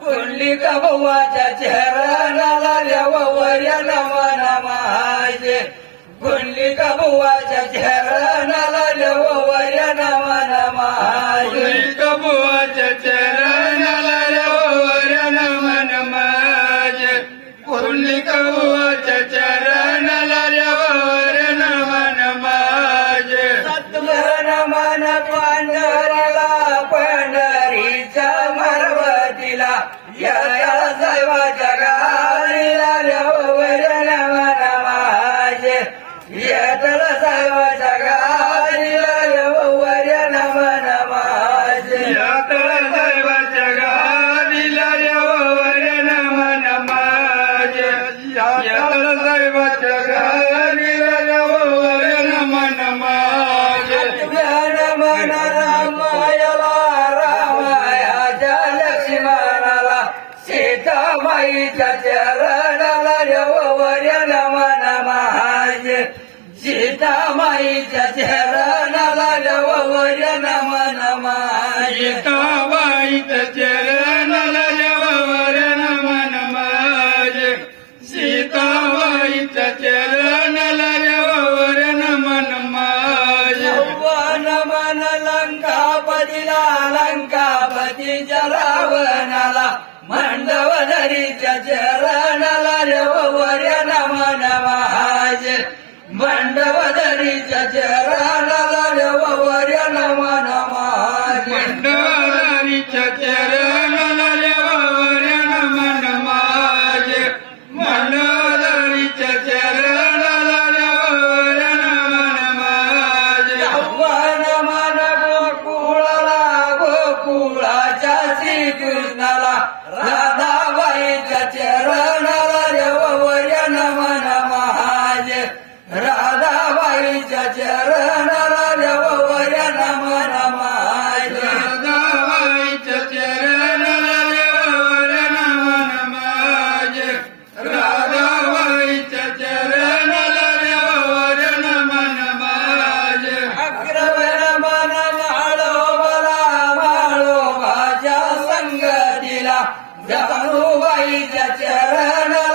कुंडली कबवाच्या चेहराला देववर्या नव नमाजे कुंडली कबवाच्या चेहरा माईच्या चरणाला यववर्या नमन महाज सीता माईच्या चरणाला यववर्या नमन महाज ಚರಣ